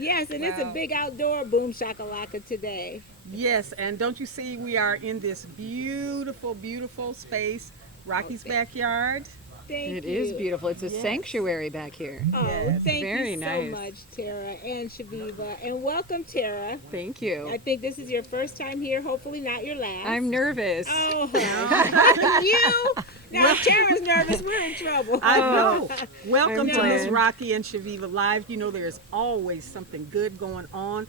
Yes, and it's a big outdoor boom shakalaka today. Yes, and don't you see we are in this beautiful, beautiful space, Rocky's Okay. backyard? Thank It is you. beautiful. It's a Yes. sanctuary back here. Oh, Yes. thank you Very so nice. much, Tara and Chaveevah. And welcome, Tara. Thank I you. think this is your first time here, hopefully not your last. I'm nervous. Oh, hush. You? Now, if Tara's nervous, we're in trouble. I know. Welcome I'm to Miss glad. Rocki and Chaveevah Live. You know there's always something good going on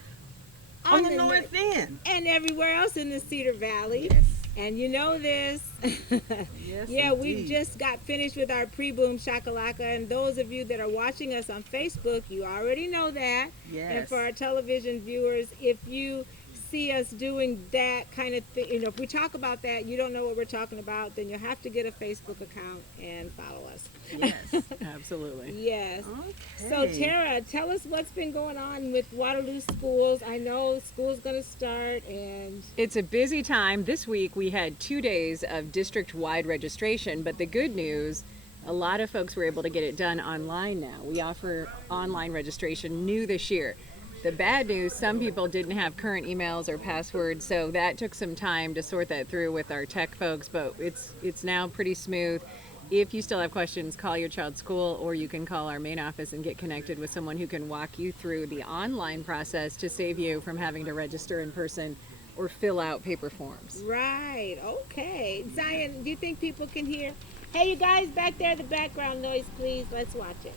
the north end. And everywhere else in the Cedar Valley. Yes. And you know this. Yes, Yeah, we indeed. just got finished with our pre-boom shakalaka, and those of you that are watching us on Facebook, you already know that. Yes. And for our television viewers, if you see us doing that kind of thing, if we talk about that, you don't know what we're talking about, then you'll have to get a Facebook account and follow us. Yes. Absolutely. Yes. Okay. So Tara, tell us what's been going on with Waterloo schools. I know school's going to start, and It's a busy time. This week we had 2 days of district-wide registration, but the good news, a lot of folks were able to get it done online now. We offer online registration new this year. The bad news, some people didn't have current emails or passwords, so that took some time to sort that through with our tech folks, but it's now pretty smooth. If you still have questions, call your child's school, or you can call our main office and get connected with someone who can walk you through the online process to save you from having to register in person or fill out paper forms. right, okay. Zion, do you think people can hear? Hey, you guys back there, the background noise, please. Let's watch it.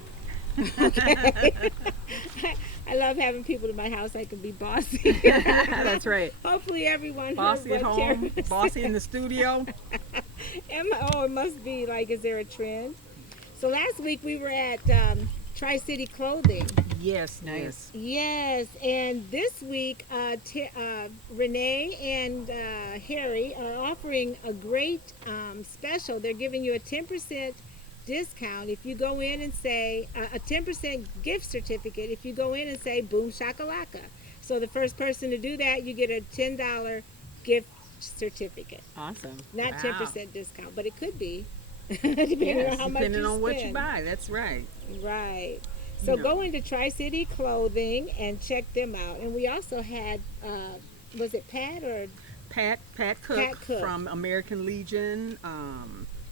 Okay. I love having people in my house. I can be bossy. That's right. Hopefully, everyone Bossy heard at what Tara home, said. bossy in the studio. Oh, it must be like, is there a trend? So last week we were at Tri-City Clothing. Yes, Nice. Yes, and this week Renee and Harry are offering a great special. They're giving you a 10% discount if you go in and say a 10% gift certificate if you go in and say boom shakalaka. So the first person to do that, you get a $10 gift certificate. Awesome. Not Wow. 10% discount, but it could be depending Yes, on how much Depending you on what you spend. buy. That's right. Right. So Yeah. go into Tri-City Clothing and check them out. And we also had, was it Pat or Pat Cook, Pat Cook. from American Legion.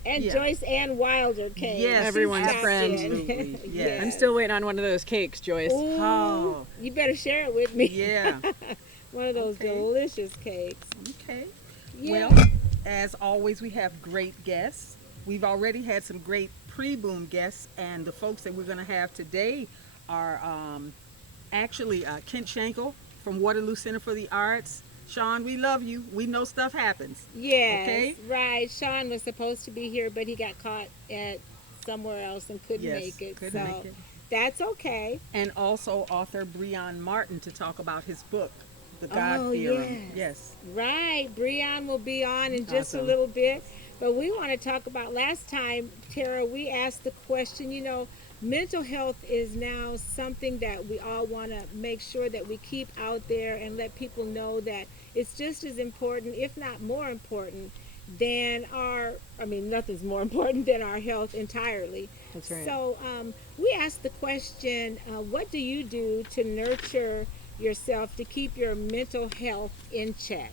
and Yeah. Joyce Ann Wilder came. Yes, She Everyone's stopped friend. in. Absolutely, yes. I'm still waiting on one of those cakes, Joyce. Ooh, Oh. you better share it with me. Yeah. One of those Okay. delicious cakes. Okay. Yeah. Well, as always, we have great guests. We've already had some great pre-boom guests, and the folks that we're going to have today are actually Kent Shankle from Waterloo Center for the Arts. Sean, we love you. We know stuff happens. Yes, Okay. right. Sean was supposed to be here, but he got caught at somewhere else and couldn't Yes, make it. couldn't so make it. that's okay. And also author Brion Martin to talk about his book, The God Oh, Theorem. yes. Right. Brion will be on in just a Awesome. little bit. But we want to talk about last time, Tara, we asked the question, mental health is now something that we all want to make sure that we keep out there and let people know that it's just as important, if not more important, than nothing's more important than our health entirely. That's right. So we asked the question, what do you do to nurture yourself to keep your mental health in check?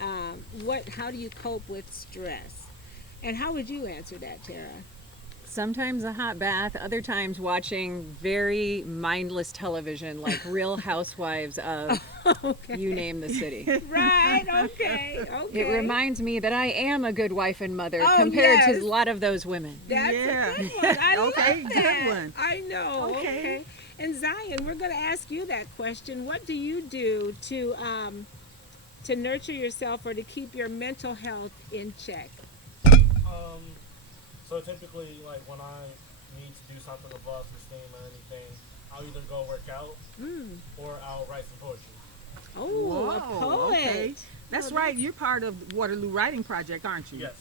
How do you cope with stress? And how would you answer that, Tara? Sometimes a hot bath, other times watching very mindless television like Real Housewives of you name the city. Right, okay. It reminds me that I am a good wife and mother Oh, compared yes. to a lot of those women. That's Yeah. a good one. I Okay, love good that. one. I know. Okay. Okay. And Zion, we're going to ask you that question. What do you do to nurture yourself or to keep your mental health in check? So typically, like when I need to do something above self-esteem or anything, I'll either go work out or I'll write some poetry. Oh, a poet. Okay. That's right. You're part of Waterloo Writing Project, aren't you? Yes.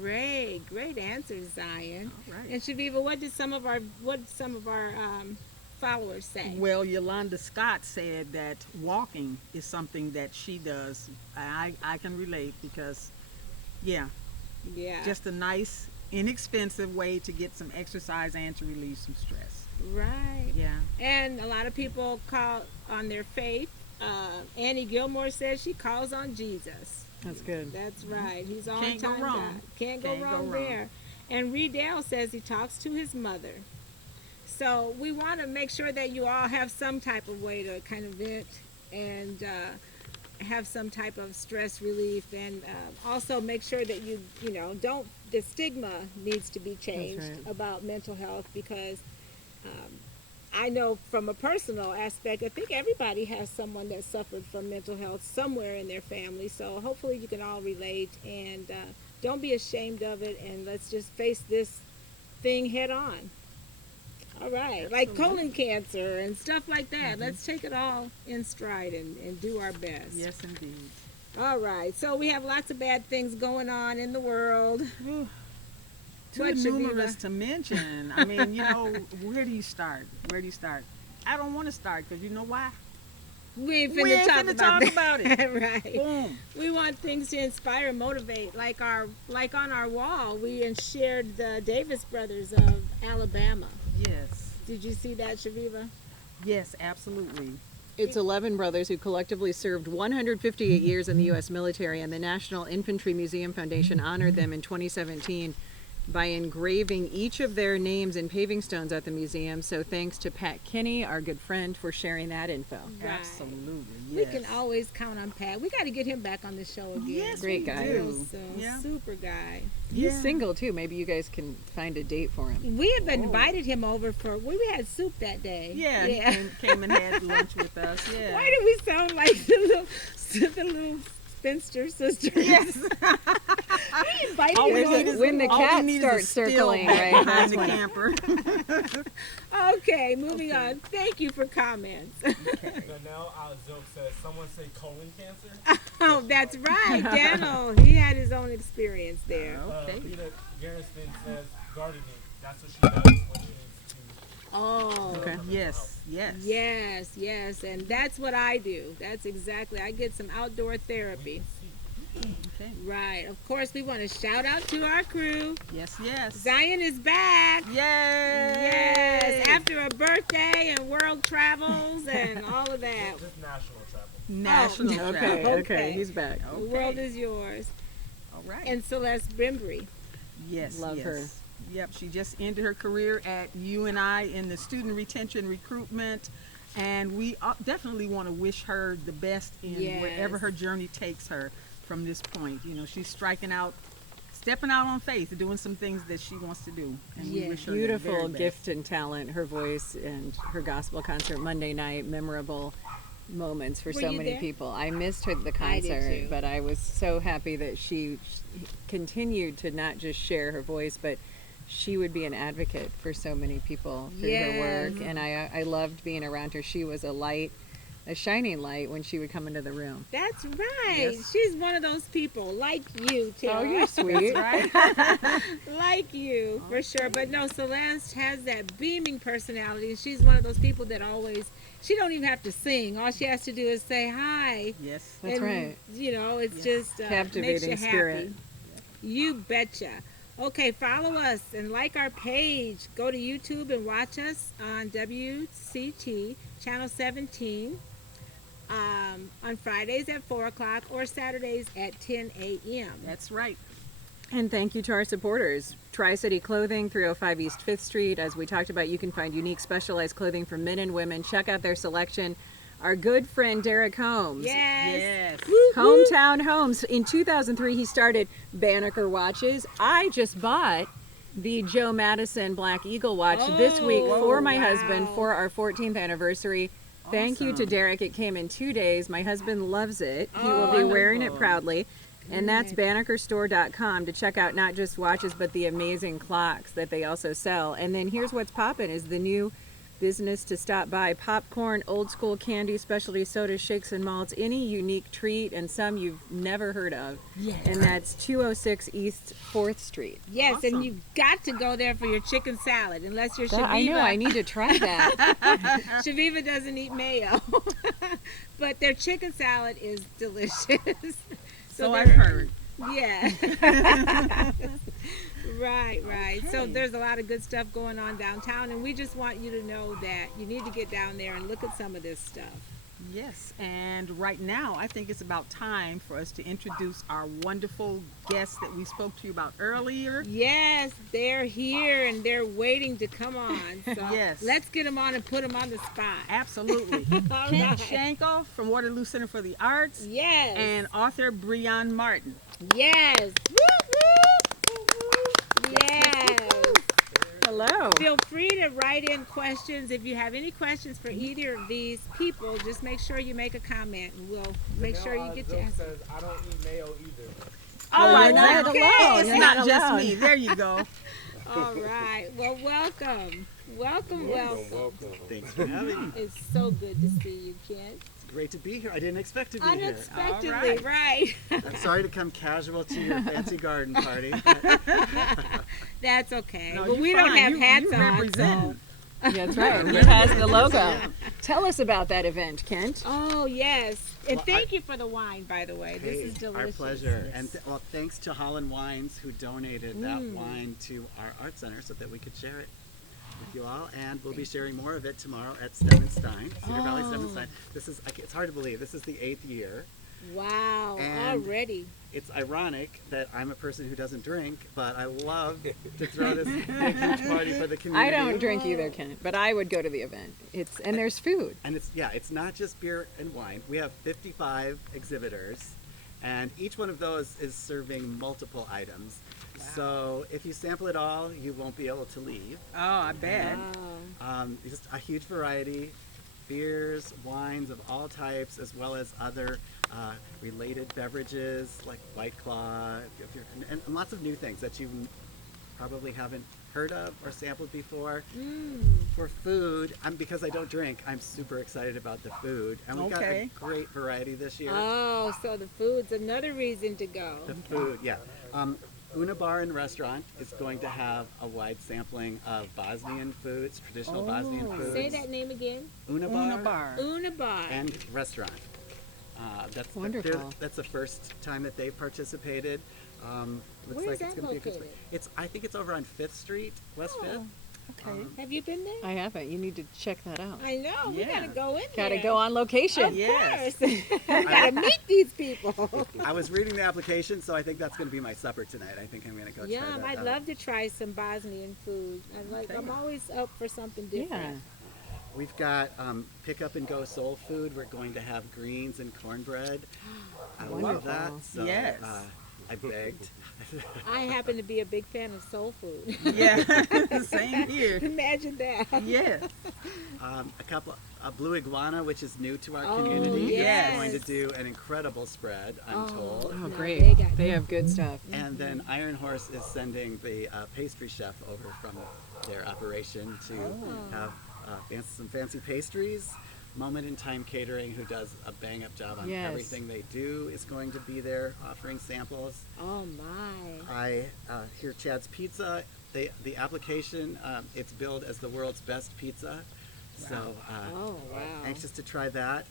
Great answer, Zion. All right. And Chaveevah, what did some of our followers say? Well, Yolanda Scott said that walking is something that she does. I can relate because, yeah, Yeah. just a nice, inexpensive way to get some exercise and to relieve some stress. Right. Yeah. And a lot of people call on their faith. Annie Gilmore says she calls on Jesus. That's good. That's right. He's on Can't go time wrong. God. Can't go wrong there. And Riedel says he talks to his mother. So we want to make sure that you all have some type of way to kind of vent and have some type of stress relief, and also make sure that you know, don't, the stigma needs to be changed right. about mental health, because I know from a personal aspect, I think everybody has someone that suffered from mental health somewhere in their family. So hopefully you can all relate, and don't be ashamed of it, and let's just face this thing head on. All right, like colon cancer and stuff like that. Let's take it all in stride and do our best. Yes, indeed. All right, so we have lots of bad things going on in the world. Too What, numerous Chaveevah? to mention. I mean, you know, where do you start? Where do you start? I don't want to start because you know why? We ain't We finna ain't talk finna about talk about it. right. Boom. We want things to inspire and motivate. Like on our wall, we shared the Davis brothers of Alabama. Yes. Did you see that, Chaveevah? Yes, absolutely. It's 11 brothers who collectively served 158 years in the U.S. military, and the National Infantry Museum Foundation honored them in 2017 by engraving each of their names in paving stones at the museum. So thanks to Pat Kinney, our good friend, for sharing that info. Right. Absolutely. We Yes. can always count on Pat. We got to get him back on the show again. Yes, Great we guy. do. So Yeah. super guy. He's Yeah. single too. Maybe you guys can find a date for him. We had invited him over for, we had soup that day. Yeah, he came and had lunch with us. Yeah. Why do we sound like the little spinster sisters? Yes. Invited All we him need over. is When the all we cats need is start a still circling, back right, behind that's the when- camper. Okay, moving on. Thank you for comments. Danielle Zook says, someone say colon cancer. Oh, that's right. Daniel, he had his own experience there. Okay. Rita Garrison says gardening. That's what she does when she needs to. Oh. Okay. Yes. Yes. Yes, yes, and that's what I do. That's exactly. I get some outdoor therapy. Okay. Right. Of course, we want to shout out to our crew. Yes. Yes. Zion is back. Yay! Yes, after a birthday and world travels and all of that. Just national travel. National Oh, Okay, travel. okay, he's back. The world is yours. All right. And Celeste Brimbury. yes. Love yes. her. Yep. She just ended her career at UNI in the student retention recruitment, and we definitely want to wish her the best in wherever Yes. her journey takes her from this point. You know, she's striking out, stepping out on faith, doing some things that she wants to do, and we Yeah. wish her the Beautiful very best. gift and talent, her voice and her gospel concert Monday night, memorable moments for Were so you many there? people. I missed her the I did concert, too. but I was so happy that she continued to not just share her voice, but she would be an advocate for so many people through her work, Yes. and I loved being around her. She was a light, a shining light when she would come into the room. That's right. Yes. She's one of those people like you, Tara. Oh, you're sweet. Right? Like you, for sure. But no, Celeste has that beaming personality. She's one of those people that always, she don't even have to sing. All she has to do is say hi. Yes. That's and, right. You know, it's just Captivating makes you spirit. happy. You betcha. Okay, follow us and like our page. Go to YouTube and watch us on WCT Channel 17 on Fridays at 4 o'clock or Saturdays at 10 a.m. That's right. And thank you to our supporters. Tri-City Clothing, 305 East 5th Street. As we talked about, you can find unique specialized clothing for men and women. Check out their selection. Our good friend Derek Holmes. Yes. Yes. Woo, woo. Hometown Homes. In 2003, he started Banneker Watches. I just bought the Joe Madison Black Eagle watch this week for my husband wow. for our 14th anniversary. Thank you to Awesome. Derek. It came in 2 days. My husband loves it. He will be wearing it wonderful. proudly. And that's bannekerstore.com to check out not just watches, but the amazing clocks that they also sell. And then here's what's poppin' is the new business to stop by. Popcorn, old school candy, specialty sodas, shakes and malts, any unique treat, and some you've never heard of. Yes. And that's 206 East 4th Street. Yes, Awesome. and you've got to go there for your chicken salad, unless you're Chaveevah. I know, I need to try that. Chaveevah doesn't eat mayo, but their chicken salad is delicious. So they're- I've heard. Yeah. Right, right. So Okay. there's a lot of good stuff going on downtown, and we just want you to know that you need to get down there and look at some of this stuff. Yes, and right now I think it's about time for us to introduce our wonderful guests that we spoke to you about earlier. Yes, they're here and they're waiting to come on. So Yes. let's get them on and put them on the spot. Absolutely. All Kent right. Shankle from Waterloo Center for the Arts Yes. and author Brion Martin. Yes. Woo, woo. Yes. Hello. Feel free to write in questions. If you have any questions for either of these people, just make sure you make a comment and we'll make sure you get to Joke ask. says, I don't eat mayo either. Oh, you're not alone. It's You're not not just alone. me. There you go. All right. Well, welcome. Welcome. Thanks for having me. It's so good to see you, Kent. It's great to be here. I didn't expect to be here. Unexpectedly, All right. right. I'm sorry to come casual to your fancy garden party. That's okay. No, well, you we don't fine. have You- hats you on. representing. That's right. It has the logo. Tell us about that event, Kent. Oh, yes. And Well, thank you for the wine, by the way. This is delicious. Our pleasure. And well, thanks to Holland Wines who donated that wine to our art center so that we could share it with you all. And we'll be sharing more of it tomorrow at Stem Stein, Cedar Valley Stem Stein. This is, it's hard to believe, this is the 8th year. Wow, And- already. It's ironic that I'm a person who doesn't drink, but I love to throw this big, huge party for the community. I don't drink either, Kent, but I would go to the event. And there's food. And it's not just beer and wine. We have 55 exhibitors, and each one of those is serving multiple items. So if you sample it all, you won't be able to leave. Oh, I bet. Wow. Just a huge variety, beers, wines of all types, as well as other related beverages like White Claw, and lots of new things that you probably haven't heard of or sampled before. For food, because I don't drink, I'm super excited about the food, and we've got a Okay. great variety this year. Oh, so the food's another reason to go. The food, yeah. Una Bar and Restaurant is going to have a wide sampling of Bosnian foods, traditional Bosnian foods. Say that name again. Una Bar, Una Bar. Una Bar. and Restaurant. That's Wonderful. That's the first time that they've participated. Looks Where like is it's that going to be a good located? spot. I think it's over on 5th Street, West 5th. Okay. Have you been there? I haven't. You need to check that out. I know. We Yeah. gotta go in Gotta there. go on location. Of Yes. course. we gotta meet these people. I was reading the application, so I think that's going to be my supper tonight. I think I'm going to go try Yum, that I'd out. love to try some Bosnian food. I'm always up for something Yeah. different. We've got pick up and go soul food. We're going to have greens and cornbread. I love that. Wonderful. So, Yes. I begged. I happen to be a big fan of soul food. Yeah. Same here. Imagine that. Yes. A blue iguana, which is new to our Oh, community, yes. is going to do an incredible spread, I'm told. Oh, No, great. they got- They have good stuff. And then Iron Horse is sending the pastry chef over from their operation to have some fancy pastries. Moment in Time Catering, who does a bang up job on Yes. everything they do, is going to be there offering samples. Oh my. I hear Chad's Pizza. The application, it's billed as the world's best pizza. So Oh wow. anxious to try that.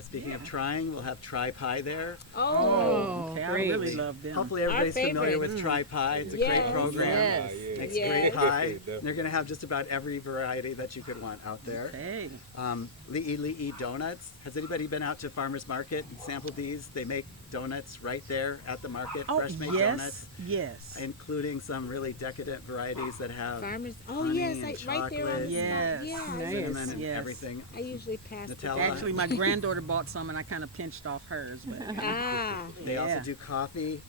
Speaking of trying, we'll have Try Pie there. Oh. Okay. I great. really love them. Hopefully everybody's familiar favorite. with Try Pie. It's a Yes, great program. yes. Makes Yes. great pie. Definitely. They're going to have just about every variety that you could want out there. Okay. Li'i Donuts. Has anybody been out to Farmers Market and sampled these? They make donuts right there at the market, Oh, fresh made yes. donuts, Yes. including some really decadent varieties that have Farmers. Oh honey yes, and right there on the chocolate, Yes. Yeah. Nice. cinnamon and Yes. everything. I usually pass the Nutella. Actually, my granddaughter bought some, and I kind of pinched off hers. But Ah. They also Yeah. do coffee.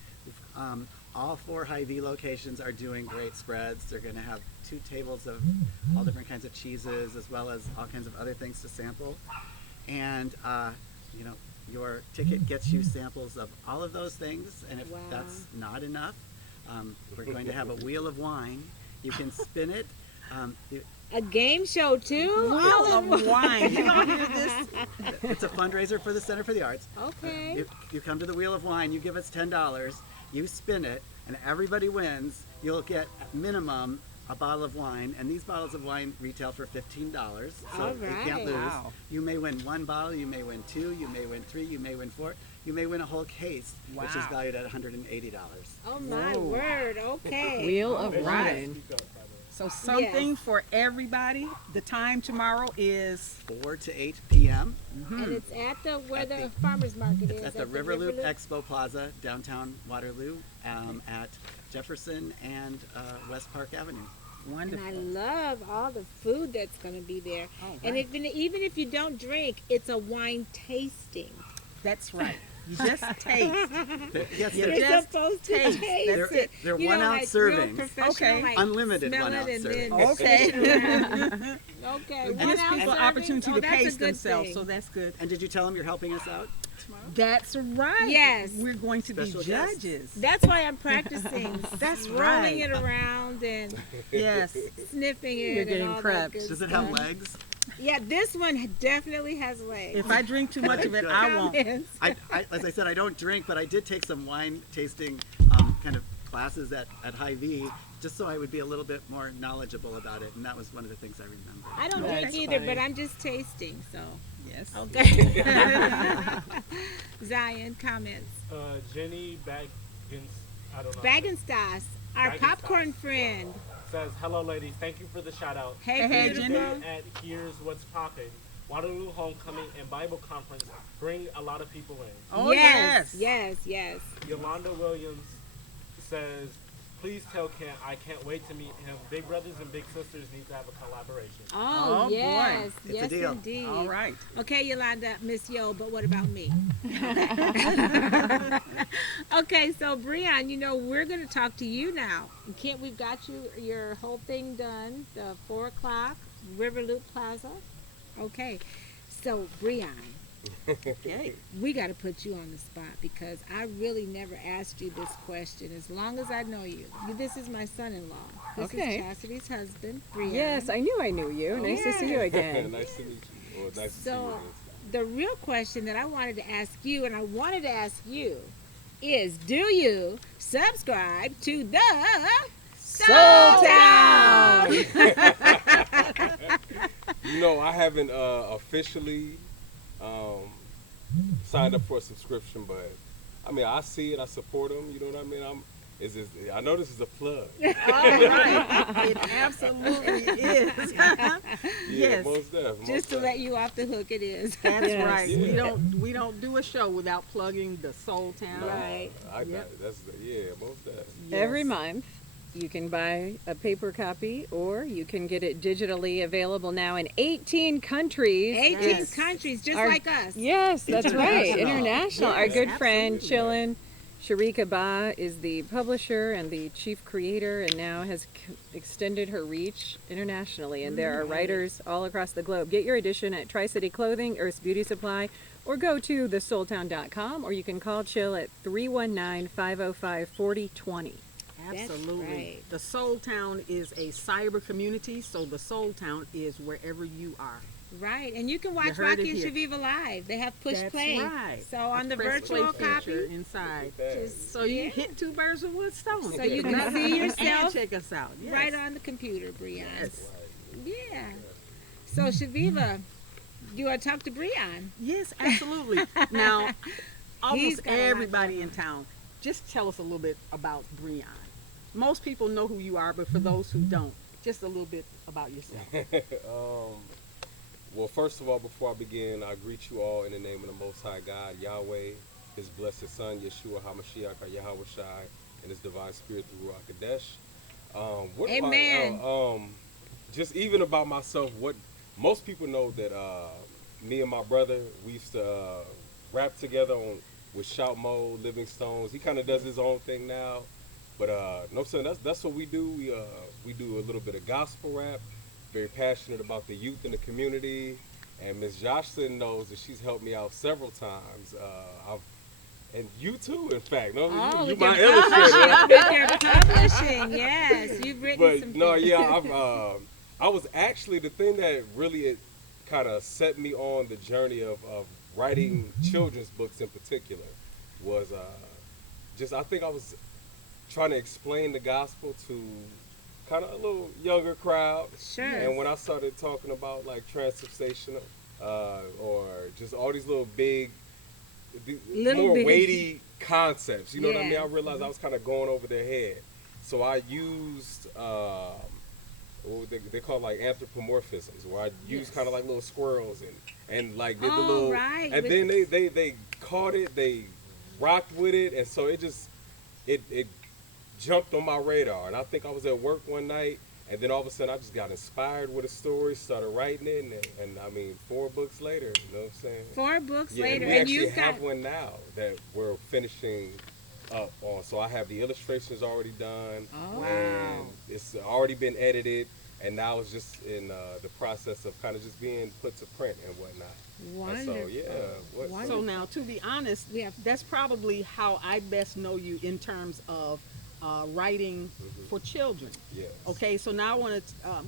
All 4 Hy-Vee locations are doing great spreads. They're going to have 2 tables of all different kinds of cheeses, as well as all kinds of other things to sample. And your ticket gets you samples of all of those things. And if Wow. that's not enough, we're going to have a wheel of wine. You can spin it. A game show too. wheel of wine. You don't hear this? It's a fundraiser for the Center for the Arts. Okay. You come to the Wheel of Wine, you give us $10, you spin it, and everybody wins. You'll get at minimum a bottle of wine, and these bottles of wine retail for $15. So All you can't right. lose. Wow. You may win one bottle, you may win two, you may win three, you may win four, you may win a whole case, which is Wow. valued at $180. Oh my Whoa. word. Okay. Wheel of Right. Wine. Speak up, by the way. So something Yes. for everybody. The time tomorrow is 4 to 8 p.m. And it's at the where At the the- farmers market is. It's at the Riverloop Expo Plaza, downtown Waterloo, at Jefferson and West Park Avenue. And wonderful. I love all the food that's going to be there. Oh, And right. even if you don't drink, it's a wine tasting. That's right. You just taste. Yes, You're they're, You're just supposed to taste. taste They're- it. they're You know, 1-ounce like real servings. professional, Okay. like Unlimited smell 1-ounce it and then servings. Okay. swish it around. Okay. It 1 gives ounce people servings? opportunity Oh, to that's a pace good themselves, thing. so that's good. And did you tell them you're helping us out? That's right. Yes. We're going to Special be guests. judges. That's why I'm practicing. That's rolling right. it around and Yes. sniffing it. You're and getting all that prepped. good Does it have stuff. legs? Yeah, this one definitely has legs. If I drink too much of it, I won't. Comments. As I said, I don't drink, but I did take some wine tasting kind of classes at High V, just so I would be a little bit more knowledgeable about it, and that was one of the things I remember. I don't That's drink either, funny. but I'm just tasting. So Yes. okay. Zion comments. Jenny Baggins, I don't know. Bagenstas, our Bagenstas. popcorn friend. Says, hello ladies, thank you for the shout out. Hey, Hey, beautiful. Jenny. At Here's What's Poppin', Waterloo Homecoming and Bible Conference bring a lot of people in. Oh, yes, yes. yes, yes. Yolanda Williams says, please tell Kent I can't wait to meet him. Big brothers and big sisters need to have a collaboration. Oh, Oh, boy. yes, It's a yes, deal. indeed. All right. Okay, Yolanda, Miss Yo, but what about me? Okay, so Brion, we're going to talk to you now. Kent, we've got your whole thing done, the 4 o'clock, Riverloop Plaza. Okay, so Brion, Okay. we got to put you on the spot because I really never asked you this question as long as I know you. This is my son-in-law. This Okay. is Chastity's husband, Brion. Yes, I knew I knew you. Nice to see you again. Nice to meet you. Or nice to see you So again. the real question that I wanted to ask you, and I wanted to ask you, is do you subscribe to the Soul Town? You know, I haven't officially signed up for a subscription, but I mean, I see it. I support them. You know what I mean? I know this is a plug. All right. It absolutely is. Yeah, Yes. most definitely. Just to let you off the hook, it is. That's Yes. right. Yeah. We don't do a show without plugging the Soul Town. No, Right. I got Yep. it. Most definitely. Yes. Every month, you can buy a paper copy or you can get it digitally available now in 18 countries. 18 Yes. countries, just Our- like us. Yes, that's right. International. International. Our Yes, good friend absolutely. Chillin Sharika Ba is the publisher and the chief creator and now has extended her reach internationally. And there are writers all across the globe. Get your edition at Tri-City Clothing, Earth's Beauty Supply, or go to thesoultown.com, or you can call Chill at 319-505-4020. That's Absolutely. right. The Soul Town is a cyber community, so the Soul Town is wherever you are. Right, and you can watch heard Rocki it and here. Chaveevah live. They have push That's play. right. So on the Press play virtual feature copy, inside. just So you yeah, hit 2 birds with 1 stone. So you can see And yourself check us out. Yes. right on the computer, Brion. Yes. Yeah. So Chaveevah, you want to talk to Brion? Yes, absolutely. Now, He's almost got a lot everybody going in town, just tell us a little bit about Brion. Most people know who you are, but for those who don't, just a little bit about yourself. Well, first of all, before I begin, I greet you all in the name of the Most High God, Yahweh, His blessed Son, Yeshua HaMashiach, or Yahweh Shai, and His divine spirit through Ruach Kadesh. What do Amen. just even about myself, what most people know that me and my brother, we used to rap together with Shout Mo, Living Stones. He kind of does his own thing now, but no, I'm saying that's what we do. We do a little bit of gospel rap. Very passionate about the youth in the community, and Ms. Jocelyn knows that she's helped me out several times. And you too, in fact. No, Oh, you with my your illustrator. publishing, with your publishing, yes, you've written But some no, things. yeah, I was actually the thing that really kind of set me on the journey of writing children's books in particular was just I think I was trying to explain the gospel to kind of a little younger crowd. Sure. And when I started talking about like transubstantial, or just all these little big, more big. weighty concepts, you know what I mean? Yeah. I realized I was kind of going over their head. So I used, what they call like anthropomorphisms, where I used kind of like little squirrels and like did the Oh, little, right. and then they caught it, they rocked with it, and so it jumped on my radar. And I think I was at work one night, and then all of a sudden I just got inspired with a story, started writing it, and I mean 4 books later, you know what I'm saying? 4 books Yeah, later, and we and actually you've have got one now that we're finishing up on. So I have the illustrations already done. Oh. And Wow. it's already been edited, and now it's just in the process of kind of just being put to print and whatnot. wonderful. And so yeah, So now, to be honest, Yeah. that's probably how I best know you in terms of writing for children. yes. Okay, so now I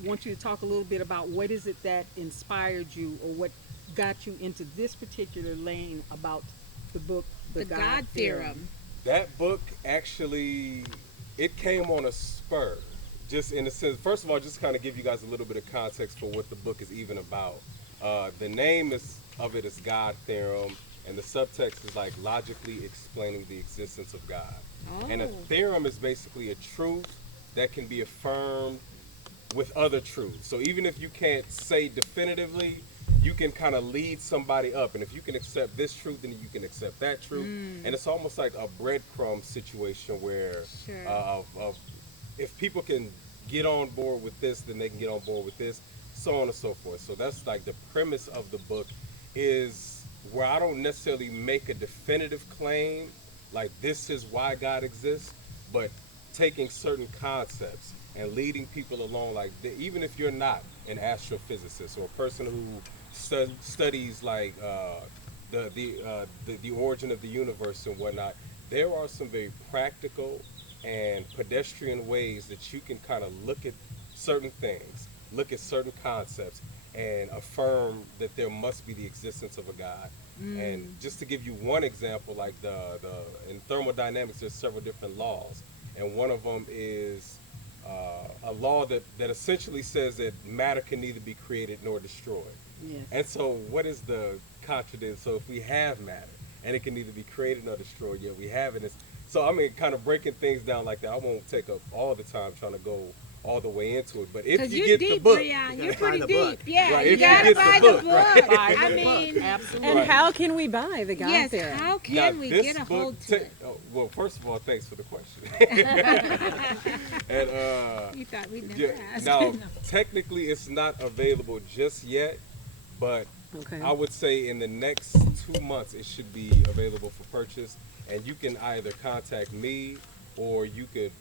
want you to talk a little bit about what is it that inspired you, or what got you into this particular lane about the book, The God Theorem. That book actually, it came on a spur. Just in a sense, first of all, just kind of give you guys a little bit of context for what the book is even about. The name of it is God Theorem, and the subtext is like logically explaining the existence of God. And a Oh. theorem is basically a truth that can be affirmed with other truths. So even if you can't say definitively, you can kind of lead somebody up. And if you can accept this truth, then you can accept that truth. And it's almost like a breadcrumb situation where Sure. of if people can get on board with this, then they can get on board with this, so on and so forth. So that's like the premise of the book, is where I don't necessarily make a definitive claim, like this is why God exists, but taking certain concepts and leading people along, like even if you're not an astrophysicist or a person who studies like the origin of the universe and whatnot, there are some very practical and pedestrian ways that you can kind of look at certain things, look at certain concepts, and affirm that there must be the existence of a God. And just to give you one example, like in thermodynamics, there's several different laws, and one of them is a law that essentially says that matter can neither be created nor destroyed. Yes. And so what is the contradiction? So if we have matter and it can neither be created nor destroyed, yet we have it. So I mean, kind of breaking things down like that. I won't take up all the time trying to go all the way into it, but if Because you you're get deep, the book, Brion. You're gotta pretty buy the deep. book. Yeah, Right, you if you gotta get the buy book, the right. book. Buy I the book, mean, absolutely. And how can we buy the God yes, Theorem? how now, can we this get a book hold to it? well, first of all, thanks for the question. And You thought we'd never yeah, ask. now technically it's not available just yet, but Okay. I would say in the next 2 months it should be available for purchase, and you can either contact me, or you could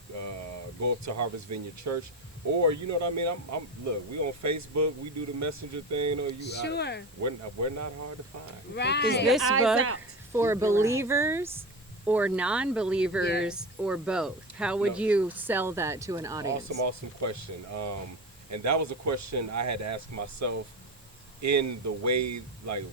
go up to Harvest Vineyard Church, or you know what I mean. I'm look, we on Facebook, we do the messenger thing, or Sure. we're not hard to find. Right. Is this Eyes book out. for believers or non-believers or both? How would No. you sell that to an audience? Awesome question. And that was a question I had to ask myself, in the way, like,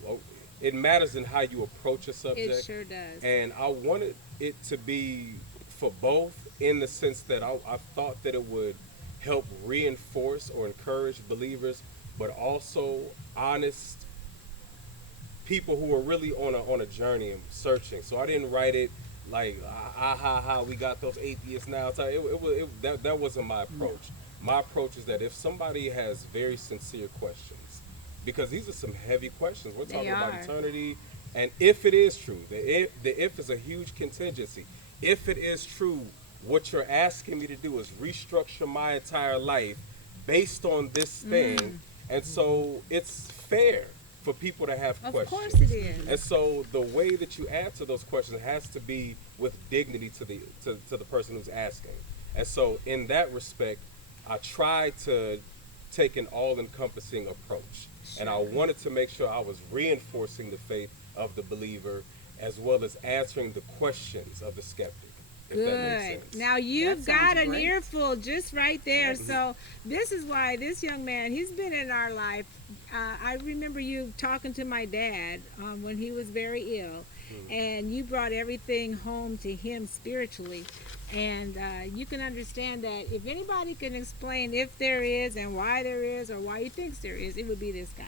it matters in how you approach a subject. It sure does. And I wanted it to be for both, in the sense that I thought that it would help reinforce or encourage believers, but also honest people who are really on a journey and searching. So I didn't write it like we got those atheists now. That wasn't my approach. My approach is that if somebody has very sincere questions, because these are some heavy questions. We're talking about are. eternity, and if it is true, the if is a huge contingency. If it is true, what you're asking me to do is restructure my entire life based on this thing, and so it's fair for people to have Of questions. course it is. And so the way that you answer those questions has to be with dignity to the person who's asking. And so in that respect, I tried to take an all-encompassing approach. And I wanted to make sure I was reinforcing the faith of the believer, as well as answering the questions of the skeptic, if that makes Good. sense. Now you've That sounds got an great. earful just right there. So this is why this young man, he's been in our life. I remember you talking to my dad when he was very ill, and you brought everything home to him spiritually. And you can understand that if anybody can explain if there is and why there is or why he thinks there is, it would be this guy,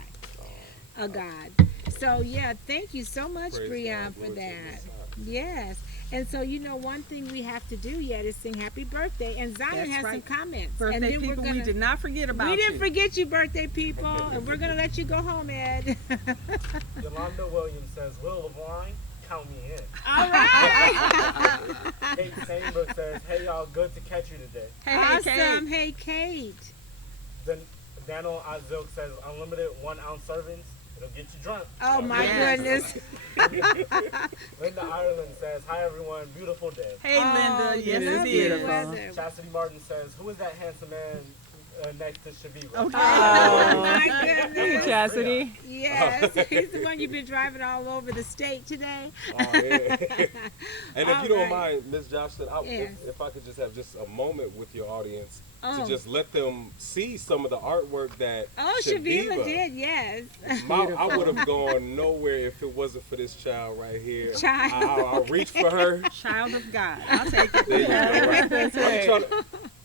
a God. So yeah, thank you so much, Praise Brion, God. for Glory to the that. Most High. Yes. And so, one thing we have to do yet is sing happy birthday. And Zion That's has right. some comments. And Birthday then people, we did not forget about we didn't you. forget you, birthday people. And we're going to let you go home, Ed. Yolanda Williams says, Will of Wine, count me in. All right. Kate Sainbrook says, hey y'all, good to catch you today. Hey, Awesome. Kate. Hey, Kate. Then Daniel Azilk says, unlimited 1 ounce servings, it'll get you drunk. Oh, my Yes. goodness. Linda Ireland says, hi everyone, beautiful day. Hey, Linda. Yes, it lovely is. weather. Chastity Martin says, who is that handsome man next to Chaveevah? Okay. Oh, my goodness. Chastity. Yes. He's the one you've been driving all over the state today. Oh, yeah. And if All you don't right. mind, Ms. Jocelyn, Yes. if I could just have just a moment with your audience Oh. to just let them see some of the artwork that Oh, Chaveevah did, yes. I would have gone nowhere if it wasn't for this child right here. Child. I'll reach for her. Child of God. I'll take it. There you go. Right. That's I'm right. trying to,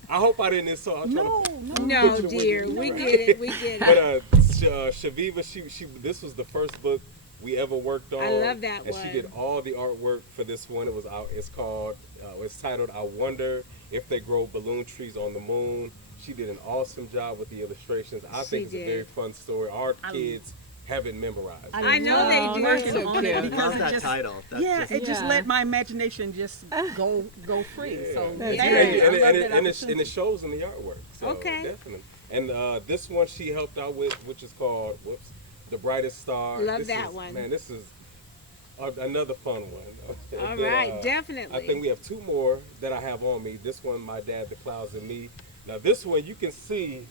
I hope I didn't insult. I'm No, trying to, No, Put you dear. away. We get it. We get But it. Chaveevah, she this was the first book we ever worked on. I love that and one. she did all the artwork for this one. It was out. It's called. It's titled "I Wonder If They Grow Balloon Trees on the Moon." She did an awesome job with the illustrations. I She think it's a very did. fun story. Our kids have it memorized. I know they Oh, do. that's so on it cute. I because love it that just, title. That's yeah, just, it just Yeah. let my imagination just go free. Yeah. So That's thank great. you. I And, love and, that and, it, opportunity. and it shows in the artwork. So Okay. definitely. And this one she helped out with, which is called The Brightest Star. Love This that is- one. Man, this is another fun one. And All then, right, definitely. I think we have 2 more that I have on me. This one, My Dad, The Clouds, and Me. Now this one, you can see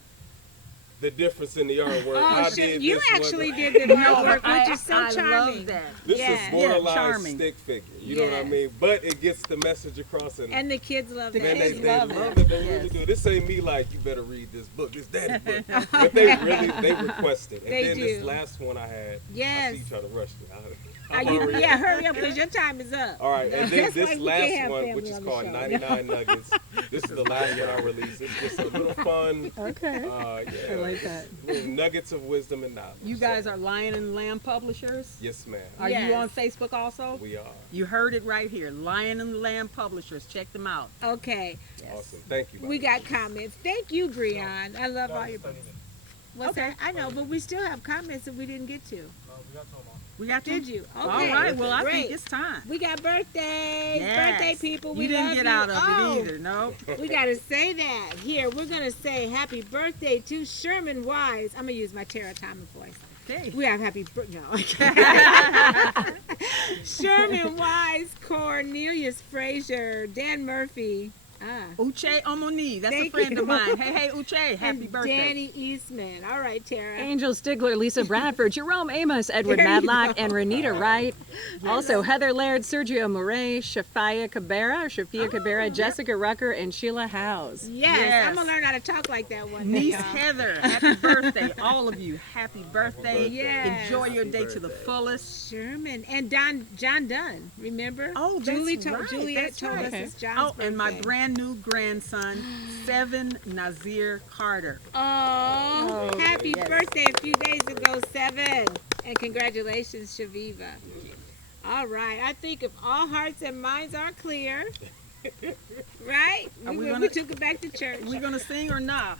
the difference in the artwork. Oh, I shit. did You this one. actually did the artwork, which is so I charming. love that. This Yes. is borderline Yeah, charming. stick figure. You know what I Yes. mean? But it gets the message across. And the kids love The that. Man, kids they love love it. it. They Yes. really do. This ain't me like, you better read this book. This daddy's book. But they requested. And They then do. this last one I had, Yes. I see you trying to rush me. Yeah, hurry up because your time is up. All right, and then That's why this we last can't have one, family which is on the called show. 99 Nuggets. This is the last one I released. It's just a little fun. Okay. Yeah, I like that. little nuggets of wisdom and knowledge. You guys So, are Lion and Lamb Publishers. Yes, ma'am. Are Yes. you on Facebook also? We are. You heard it right here. Lion and Lamb Publishers. Check them out. Okay. Awesome. Thank you. We got comments. Thank you, Brion. I love all your 30 books. minutes. What's that? I know, but we still have comments that we didn't get to. We got some on. We got Did to. you? All Okay. right. Well, I Great. think it's time. We got birthdays. Yes. Birthday people. We You didn't love get you. out of Oh, it either. No. We got to say that. Here, we're going to say happy birthday to Sherman Wise. I'm going to use my Tara Thomas voice. Okay. We have happy birthday. No. Sherman Wise, Cornelius Frazier, Dan Murphy. Uche Omoni. That's a Thank friend you. of mine. Hey, Uche. Happy and birthday. Danny Eastman. All right, Tara. Angel Stigler, Lisa Bradford, Jerome Amos, Edward There you Madlock, go. and Renita Wright. Also Heather Laird, Sergio Moret, Shafia Cabrera, Jessica Rucker, and Sheila Howes. Yes, Yes. I'm going to learn how to talk like that one day. Niece y'all. Heather, happy birthday. All of you, happy birthday. Yes. Enjoy your Happy day to the birthday. fullest. Sherman and John Dunn, remember? Oh, that's right. Juliet That's told right. us it's John's Oh, and my birthday. brand new grandson, 7 Nazir Carter. Oh, happy yes. birthday a few days ago, 7. And congratulations, Chaveevah. All right, I think if all hearts and minds are clear, right? Are we We gonna- took it back to church. We gonna sing or not?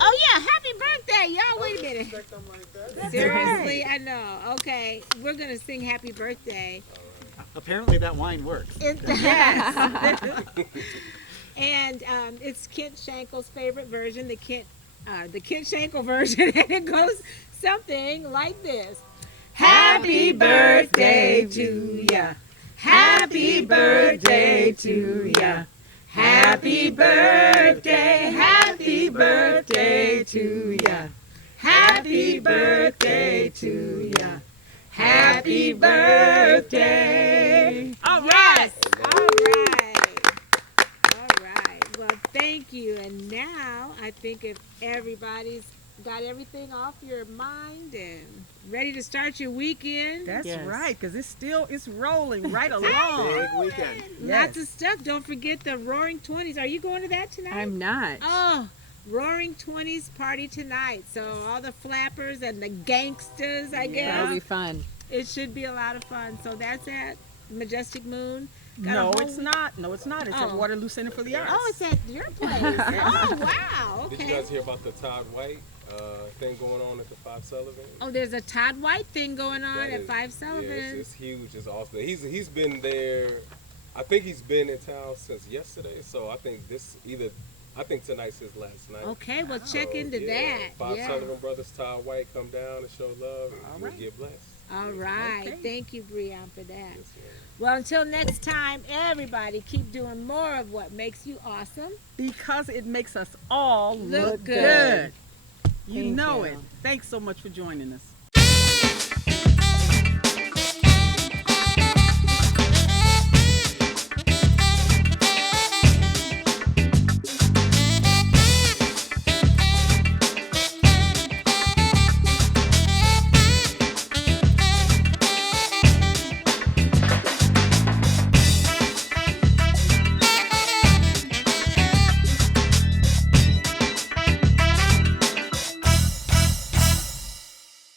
Oh yeah, happy birthday, y'all. Wait a minute. Expect them like that. Seriously, I know. Okay, we're gonna sing happy birthday. apparently that wine works. And it's Kent Shankle's favorite version, the Kent Shankle version, and it goes something like this. Happy birthday to ya. Happy birthday to ya. Happy birthday to ya. Happy birthday to ya. Happy birthday. All Yes. All right. All right. Well, thank you. And now I think if everybody's got everything off your mind and ready to start your weekend. That's Yes. right, because it's rolling right along. Big weekend. Lots of stuff. Don't forget the Roaring 20s. Are you going to that tonight? I'm not. Oh, Roaring 20s party tonight. So all the flappers and the gangsters, I guess. That'll be fun. It should be a lot of fun. So that's at Majestic Moon. Got a No, whole it's not. No, it's not. It's at Oh. Waterloo Center for the Arts. Oh, it's at your place. Oh, wow. Did you Okay. guys hear about the Todd White thing going on at the Five Sullivan? Oh, there's a Todd White thing going on That at is- Five Yeah, Sullivan. it's huge. It's awesome. He's been there. I think he's been in town since yesterday. So I think tonight's his last night. Okay, well, check So, into yeah, that. Five Yeah. Sullivan brothers, Todd White, come down and show love. And All you'll right. get blessed. All right. Okay. Thank you, Brion, for that. Yes, ma'am. Well, until next time, everybody keep doing more of what makes you awesome. Because it makes us all Look look good. good. You Thank know you. it. Thanks so much for joining us.